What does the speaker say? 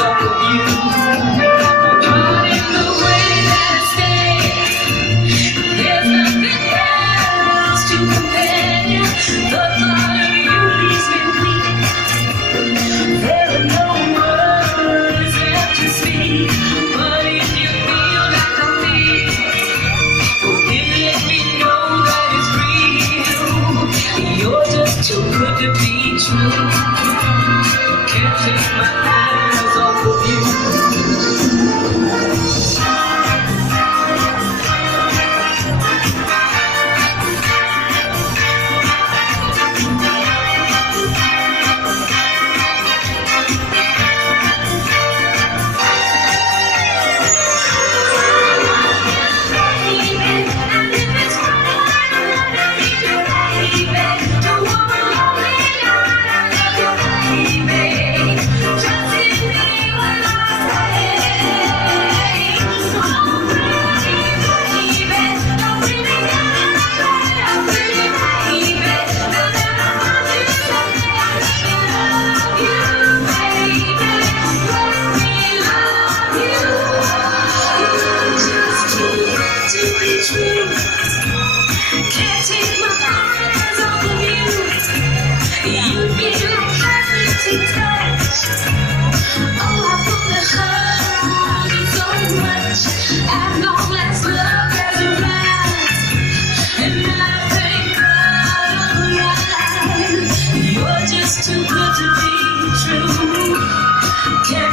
off of you. But in the way that it stays, there's nothing else to compare you. The thought of you leaves me weak. There are no words left to speak. But if you feel like I feel, then let me know that it's real. You're just too good to be true. Can't take my eyes off of you. Can't take my eyes off of you. You feel like heaven to touch. Oh, I wanna hug you so much. As long as love has arrived, and I thank God I'm alive. You're just too good to be true. Can't